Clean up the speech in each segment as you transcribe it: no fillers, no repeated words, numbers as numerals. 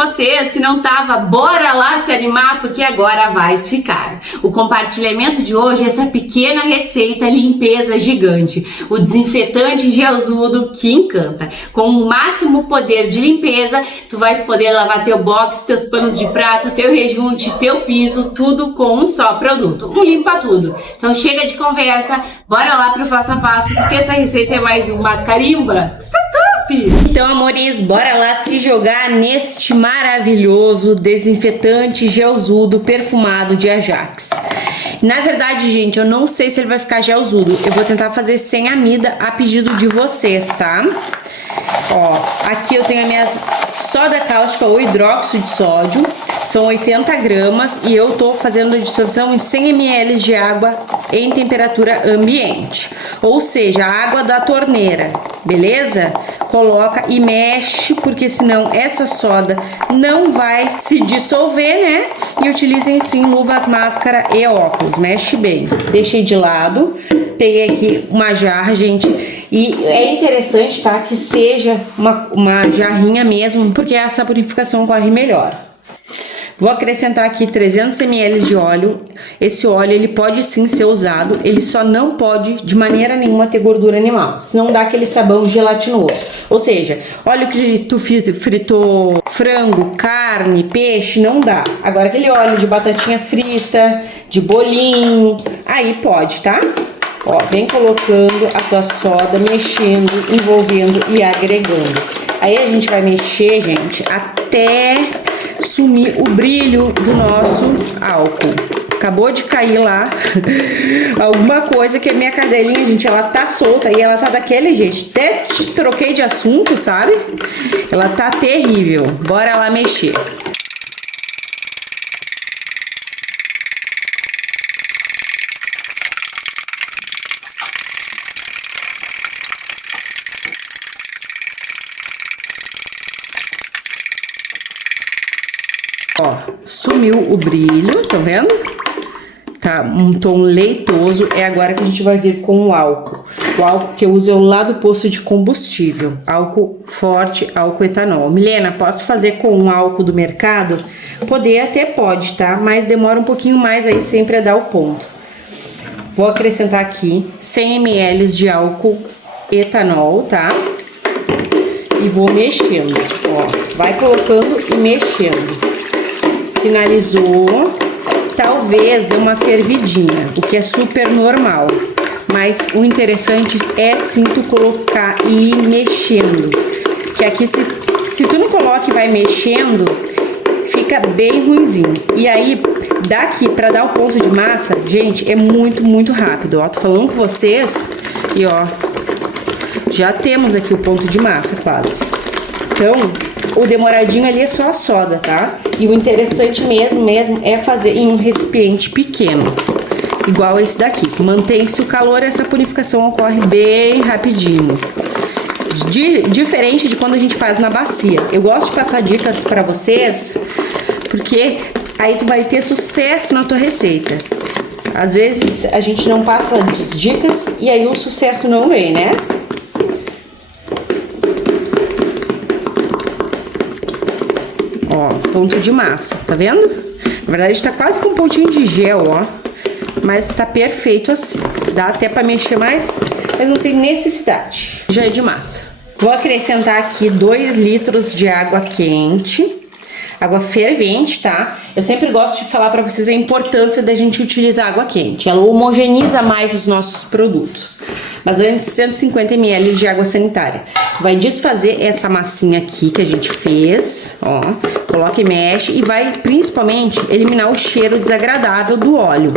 vocês, se não tava, bora lá se animar, porque agora vai ficar. O compartilhamento de hoje é essa pequena receita limpeza gigante, o desinfetante gelzudo que encanta. Com o máximo poder de limpeza, tu vais poder lavar teu box, teus panos de prato, teu rejunte, teu piso, tudo com um só produto, um limpa tudo. Então chega de conversa, bora lá pro passo a passo, porque essa receita é mais uma carimba. Está top! Então, amores, bora lá se jogar neste maravilhoso desinfetante gelzudo perfumado de Ajax. Na verdade, gente, eu não sei se ele vai ficar gelzudo. Eu vou tentar fazer sem amida a pedido de vocês, tá? Ó, aqui eu tenho a minha soda cáustica ou hidróxido de sódio, são 80 gramas e eu tô fazendo a dissolução em 100 ml de água em temperatura ambiente, ou seja, a água da torneira, beleza? Coloca e mexe, porque senão essa soda não vai se dissolver, né? E utilizem sim luvas, máscara e óculos, mexe bem. Deixei de lado, peguei aqui uma jarra, gente, e é interessante, tá? Que seja uma jarrinha mesmo, porque a saponificação corre melhor. Vou acrescentar aqui 300 ml de óleo. Esse óleo, ele pode sim ser usado, ele só não pode de maneira nenhuma ter gordura animal, senão dá aquele sabão gelatinoso. Ou seja, óleo que tu fritou frango, carne, peixe, não dá. Agora aquele óleo de batatinha frita, de bolinho, aí pode, tá? Ó, vem colocando a tua soda, mexendo, envolvendo e agregando. Aí a gente vai mexer, gente, até sumir o brilho do nosso álcool. Acabou de cair lá alguma coisa que a minha cadelinha, gente, ela tá solta e ela tá daquele jeito. Até troquei de assunto, sabe? Ela tá terrível. Bora lá mexer. Ó, sumiu o brilho, tá vendo? Tá um tom leitoso. É agora que a gente vai vir com o álcool. O álcool que eu uso é o lá do posto de combustível. Álcool forte, álcool etanol. Milena, posso fazer com um álcool do mercado? Poder até pode, tá? Mas demora um pouquinho mais aí sempre a dar o ponto. Vou acrescentar aqui 100 ml de álcool etanol, tá? E vou mexendo, ó. Vai colocando e mexendo. Finalizou, talvez dê uma fervidinha, o que é super normal, mas o interessante é sim tu colocar e ir mexendo, que aqui se tu não coloca e vai mexendo, fica bem ruinzinho. E aí, daqui pra dar o ponto de massa, gente, é muito rápido, ó, tô falando com vocês e ó, já temos aqui o ponto de massa quase. Então, o demoradinho ali é só a soda, tá? E o interessante mesmo é fazer em um recipiente pequeno, igual esse daqui. Mantém-se o calor e essa purificação ocorre bem rapidinho. Diferente de quando a gente faz na bacia. Eu gosto de passar dicas pra vocês, porque aí tu vai ter sucesso na tua receita. Às vezes a gente não passa as dicas e aí o sucesso não vem, né? Ó, ponto de massa, tá vendo? Na verdade tá quase com um pontinho de gel, ó. Mas tá perfeito assim. Dá até pra mexer mais, mas não tem necessidade. Já é de massa. Vou acrescentar aqui 2 litros de água quente. Água fervente, tá? Eu sempre gosto de falar pra vocês a importância da gente utilizar água quente. Ela homogeneiza mais os nossos produtos. Mas antes, 150 ml de água sanitária. Vai desfazer essa massinha aqui que a gente fez, ó. Coloca e mexe e vai, principalmente, eliminar o cheiro desagradável do óleo.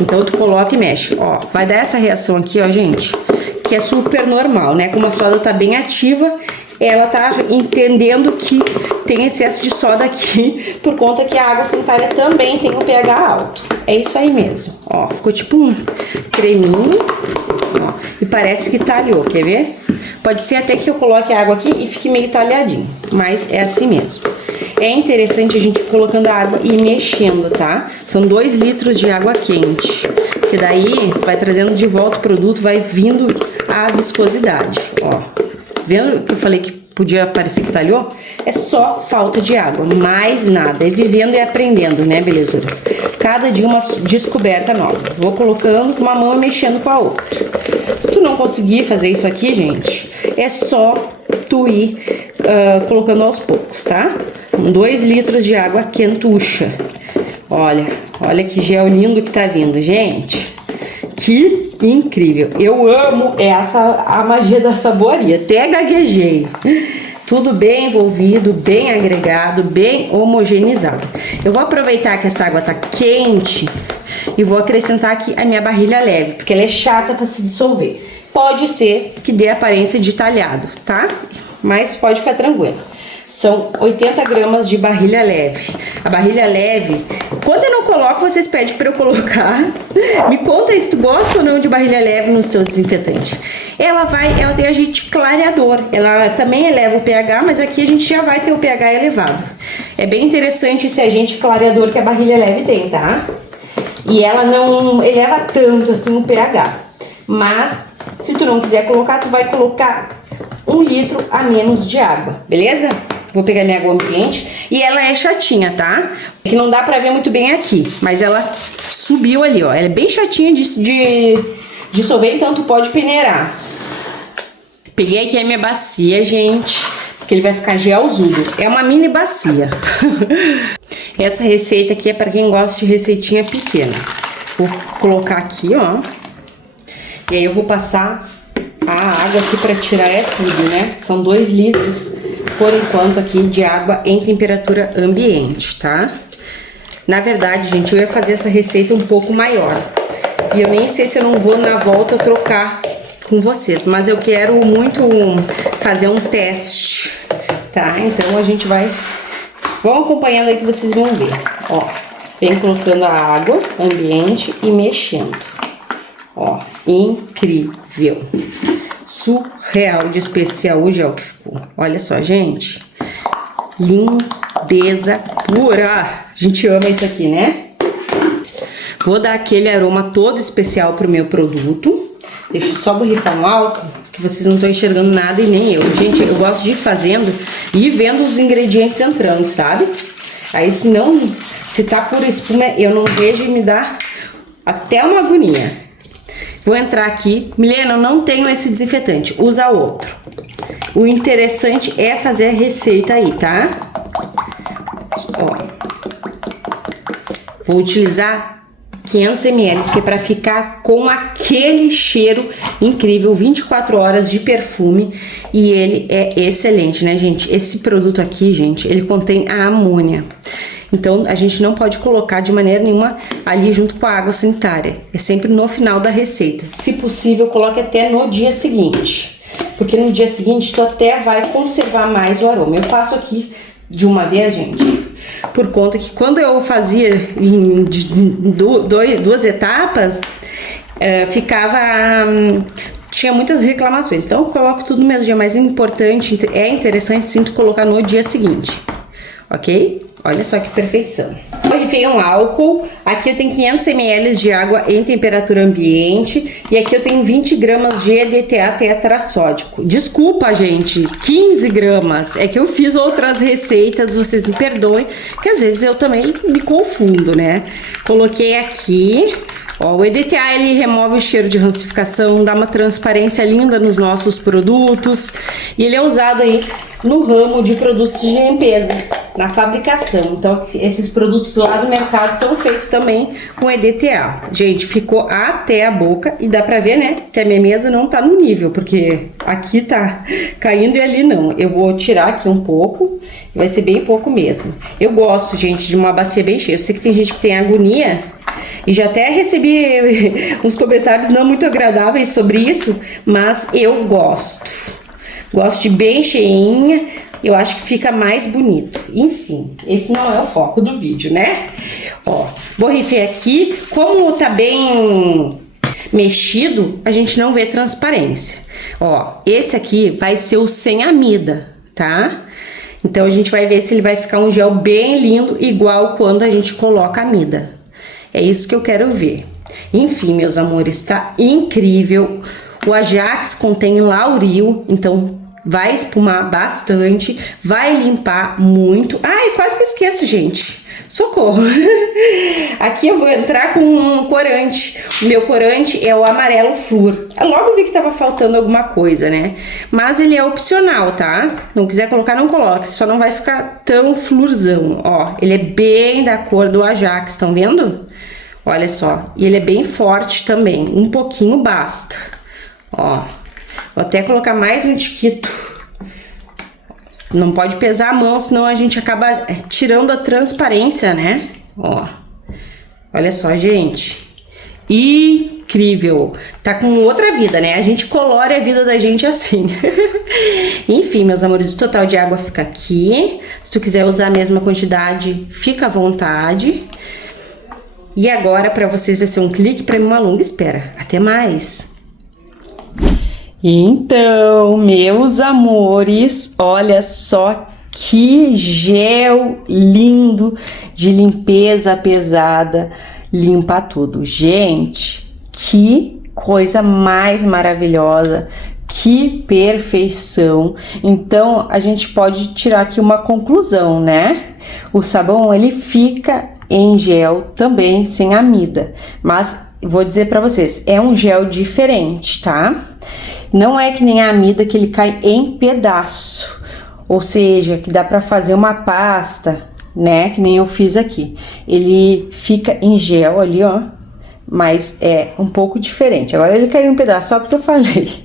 Então, tu coloca e mexe, ó. Vai dar essa reação aqui, ó, gente, que é super normal, né? Como a soda tá bem ativa, ela tá entendendo que tem excesso de soda aqui, por conta que a água sanitária também tem um pH alto. É isso aí mesmo, ó, ficou tipo um creminho, ó, e parece que talhou, quer ver? Pode ser até que eu coloque a água aqui e fique meio talhadinho, mas é assim mesmo. É interessante a gente ir colocando a água e mexendo, tá? São 2 litros de água quente, que daí vai trazendo de volta o produto, vai vindo a viscosidade, ó. Vendo que eu falei que podia parecer que talhou, é só falta de água, mais nada. É vivendo e aprendendo, né, belezuras? Cada dia uma descoberta nova. Vou colocando com uma mão e mexendo com a outra. Se tu não conseguir fazer isso aqui, gente, é só tu ir colocando aos poucos, tá? 2 litros de água quentucha. Olha que gel lindo que tá vindo, gente. Que incrível. Eu amo a magia da saboaria. Até gaguejei. Tudo bem envolvido, bem agregado, bem homogeneizado. Eu vou aproveitar que essa água tá quente e vou acrescentar aqui a minha barrilha leve, porque ela é chata para se dissolver. Pode ser que dê aparência de talhado, tá? Mas pode ficar tranquilo. São 80 gramas de barrilha leve. A barrilha leve, quando eu não coloco, vocês pedem para eu colocar. Me conta se tu gosta ou não de barrilha leve nos teus desinfetantes. Ela tem agente clareador. Ela também eleva o pH, mas aqui a gente já vai ter o pH elevado. É bem interessante esse agente clareador que a barrilha leve tem, tá? E ela não eleva tanto assim o pH. Mas, se tu não quiser colocar, tu vai colocar 1 litro a menos de água, beleza? Vou pegar minha água ambiente e ela é chatinha, tá? Que não dá pra ver muito bem aqui, mas ela subiu ali, ó. Ela é bem chatinha de dissolver, então tu pode peneirar. Peguei aqui a minha bacia, gente, porque ele vai ficar gelzudo. É uma mini bacia. Essa receita aqui é pra quem gosta de receitinha pequena. Vou colocar aqui, ó. E aí eu vou passar a água aqui pra tirar tudo, né? São 2 litros, por enquanto, aqui de água em temperatura ambiente, tá? Na verdade, gente, eu ia fazer essa receita um pouco maior. E eu nem sei se eu não vou, na volta, trocar com vocês. Mas eu quero muito fazer um teste, tá? Então, a gente vai... Vão acompanhando aí que vocês vão ver. Ó, vem colocando a água ambiente e mexendo. Ó, incrível. Surreal de especial o gel que ficou. Olha só, gente. Lindeza pura. A gente ama isso aqui, né? Vou dar aquele aroma todo especial pro meu produto. Deixa eu só borrifar no álcool, que vocês não estão enxergando nada e nem eu. Gente, eu gosto de ir fazendo e vendo os ingredientes entrando, sabe? Aí se tá pura espuma, eu não vejo e me dá até uma agonia. Vou entrar aqui. Milena, eu não tenho esse desinfetante. Usa outro. O interessante é fazer a receita aí, tá? Ó. Vou utilizar 500 ml, que é pra ficar com aquele cheiro incrível, 24 horas de perfume. E ele é excelente, né, gente? Esse produto aqui, gente, ele contém a amônia. Então, a gente não pode colocar de maneira nenhuma ali junto com a água sanitária. É sempre no final da receita. Se possível, coloque até no dia seguinte. Porque no dia seguinte, tu até vai conservar mais o aroma. Eu faço aqui de uma vez, gente, por conta que quando eu fazia em 2 etapas, tinha muitas reclamações. Então, eu coloco tudo no mesmo dia. Mas é interessante sim tu colocar no dia seguinte. Ok? Olha só que perfeição. Eu borrifei um álcool. Aqui eu tenho 500 ml de água em temperatura ambiente. E aqui eu tenho 20 gramas de EDTA tetrassódico. Desculpa, gente, 15 gramas. É que eu fiz outras receitas, vocês me perdoem, que às vezes eu também me confundo, né? Coloquei aqui. Ó, o EDTA, ele remove o cheiro de rancificação, dá uma transparência linda nos nossos produtos. E ele é usado aí no ramo de produtos de limpeza, na fabricação. Então, esses produtos lá do mercado são feitos também com EDTA. Gente, ficou até a boca e dá pra ver, né, que a minha mesa não tá no nível, porque aqui tá caindo e ali não. Eu vou tirar aqui um pouco, vai ser bem pouco mesmo. Eu gosto, gente, de uma bacia bem cheia. Eu sei que tem gente que tem agonia, e já até recebi uns comentários não muito agradáveis sobre isso, mas eu gosto. Gosto de bem cheinha, eu acho que fica mais bonito. Enfim, esse não é o foco do vídeo, né? Ó, borrifei aqui. Como tá bem mexido, a gente não vê transparência. Ó, esse aqui vai ser o sem amida, tá? Então, a gente vai ver se ele vai ficar um gel bem lindo, igual quando a gente coloca amida. É isso que eu quero ver. Enfim, meus amores, tá incrível. O Ajax contém lauril, então vai espumar bastante, vai limpar muito. Ai, quase que eu esqueço, gente. Socorro! Aqui eu vou entrar com um corante. O meu corante é o amarelo flúor. Eu logo vi que tava faltando alguma coisa, né? Mas ele é opcional, tá? Não quiser colocar, não coloque. Só não vai ficar tão fluorzão, ó. Ele é bem da cor do Ajax, estão vendo? Olha só. E ele é bem forte também. Um pouquinho basta. Ó. Vou até colocar mais um tiquito. Não pode pesar a mão, senão a gente acaba tirando a transparência, né? Ó. Olha só, gente. Incrível. Tá com outra vida, né? A gente colore a vida da gente assim. Enfim, meus amores, o total de água fica aqui. Se tu quiser usar a mesma quantidade, fica à vontade. E agora, pra vocês, vai ser um clique, pra mim uma longa espera. Até mais! Então, meus amores, olha só que gel lindo de limpeza pesada, limpa tudo. Gente, que coisa mais maravilhosa, que perfeição. Então, a gente pode tirar aqui uma conclusão, né? O sabão, ele fica em gel também sem amida, mas vou dizer para vocês, é um gel diferente, tá? Não é que nem a amida que ele cai em pedaço, ou seja, que dá para fazer uma pasta, né? Que nem eu fiz aqui. Ele fica em gel ali, ó, mas é um pouco diferente. Agora ele caiu em pedaço só porque eu falei.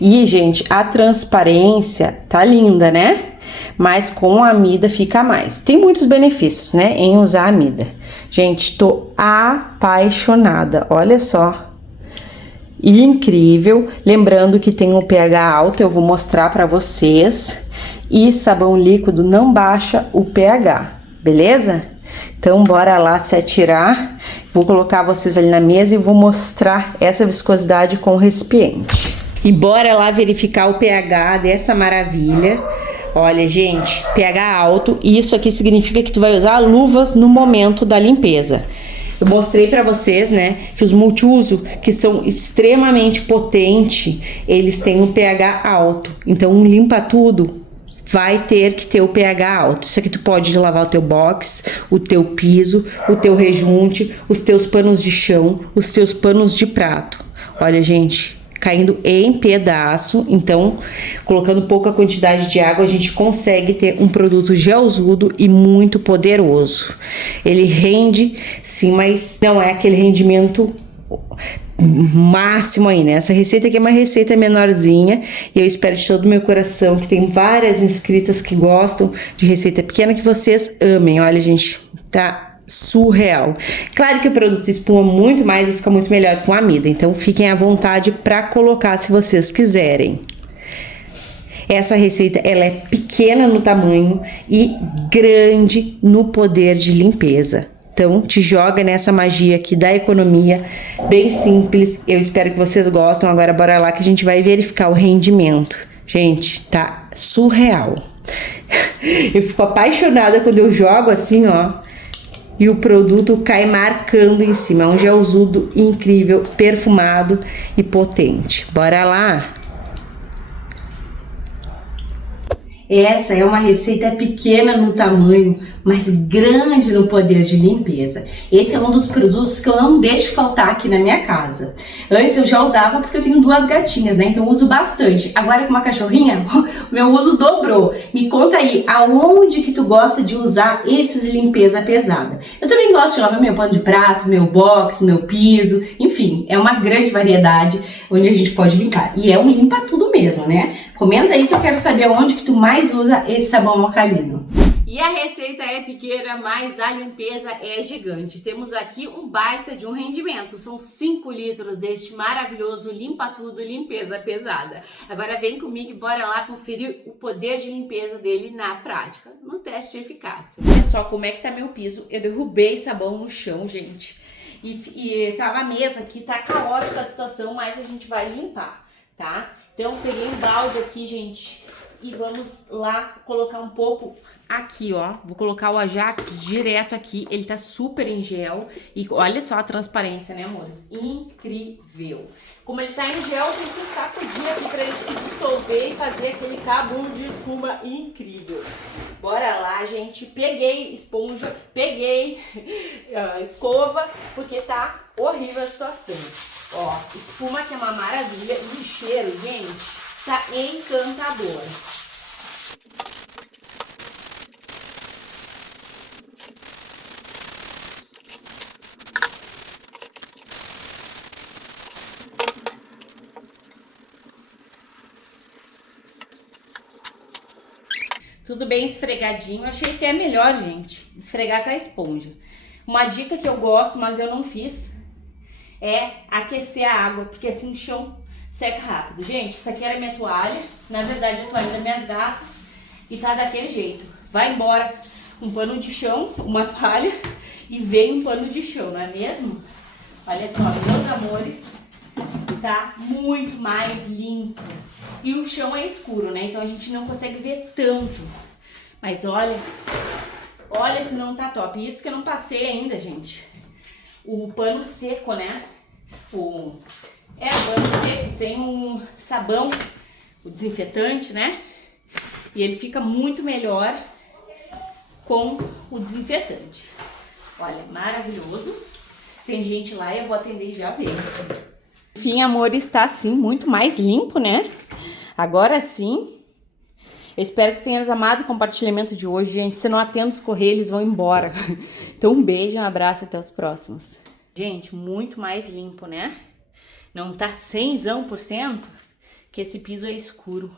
E, gente, a transparência tá linda, né? Mas com a amida fica mais. Tem muitos benefícios, né, em usar a amida. Gente, tô apaixonada, olha só. Incrível. Lembrando que tem um pH alto, eu vou mostrar pra vocês. E sabão líquido não baixa o pH, beleza? Então, bora lá se atirar. Vou colocar vocês ali na mesa e vou mostrar essa viscosidade com o recipiente. E bora lá verificar o pH dessa maravilha. Olha, gente, pH alto, e isso aqui significa que tu vai usar luvas no momento da limpeza. Eu mostrei pra vocês, né, que os multiuso, que são extremamente potentes, eles têm um pH alto. Então, um limpa tudo vai ter que ter o pH alto. Isso aqui tu pode lavar o teu box, o teu piso, o teu rejunte, os teus panos de chão, os teus panos de prato. Olha, gente, caindo em pedaço, então colocando pouca quantidade de água a gente consegue ter um produto gelzudo e muito poderoso. Ele rende sim, mas não é aquele rendimento máximo aí, né? Essa receita aqui é uma receita menorzinha e eu espero de todo o meu coração que tem várias inscritas que gostam de receita pequena, que vocês amem. Olha, gente, tá surreal. Claro que o produto espuma muito mais e fica muito melhor com a amida, então fiquem à vontade para colocar se vocês quiserem. Essa receita, ela é pequena no tamanho e grande no poder de limpeza. Então, te joga nessa magia aqui da economia, bem simples. Eu espero que vocês gostem. Agora, bora lá que a gente vai verificar o rendimento. Gente, tá surreal. Eu fico apaixonada quando eu jogo assim, ó, e o produto cai marcando em cima. É um gelzudo incrível, perfumado e potente. Bora lá! Essa é uma receita pequena no tamanho, mas grande no poder de limpeza. Esse é um dos produtos que eu não deixo faltar aqui na minha casa. Antes eu já usava porque eu tenho 2 gatinhas, né? Então eu uso bastante. Agora com uma cachorrinha, o meu uso dobrou. Me conta aí, aonde que tu gosta de usar esses limpeza pesada? Eu também gosto de lavar meu pano de prato, meu box, meu piso, enfim, é uma grande variedade onde a gente pode limpar. E é um limpa tudo mesmo, né? Comenta aí que eu quero saber onde que tu mais usa esse sabão alcalino. E a receita é pequena, mas a limpeza é gigante. Temos aqui um baita de um rendimento. São 5 litros deste maravilhoso limpa tudo, limpeza pesada. Agora vem comigo e bora lá conferir o poder de limpeza dele na prática, no teste de eficácia. Olha só como é que tá meu piso. Eu derrubei sabão no chão, gente. E tava a mesa aqui, tá caótica a situação, mas a gente vai limpar, tá? Então, peguei um balde aqui, gente, e vamos lá colocar um pouco aqui, ó, vou colocar o Ajax direto aqui, ele tá super em gel e olha só a transparência, né, amores? Incrível! Como ele tá em gel, tem que sacudir aqui pra ele se dissolver e fazer aquele cabum de espuma incrível. Bora lá, gente. Peguei esponja, peguei escova, porque tá horrível a situação. Ó, espuma que é uma maravilha e o cheiro, gente, tá encantador. Tudo bem esfregadinho, achei que é melhor, gente, esfregar com a esponja. Uma dica que eu gosto, mas eu não fiz, é aquecer a água, porque assim o chão seca rápido. Gente, isso aqui era minha toalha, na verdade a toalha das minhas gatas, e tá daquele jeito. Vai embora um pano de chão, uma toalha, e vem um pano de chão, não é mesmo? Olha só, meus amores, tá muito mais limpo. E o chão é escuro, né? Então a gente não consegue ver tanto. Mas olha se não tá top. Isso que eu não passei ainda, gente. O pano seco, né? O pano seco, sem o sabão, o desinfetante, né? E ele fica muito melhor com o desinfetante. Olha, maravilhoso. Tem gente lá e eu vou atender e já ver. Enfim, amor, está assim muito mais limpo, né? Agora sim. Eu espero que tenhas amado o compartilhamento de hoje, gente. Se não atendo os correios, eles vão embora. Então, um beijo, um abraço, até os próximos. Gente, muito mais limpo, né? Não tá 100%, que esse piso é escuro.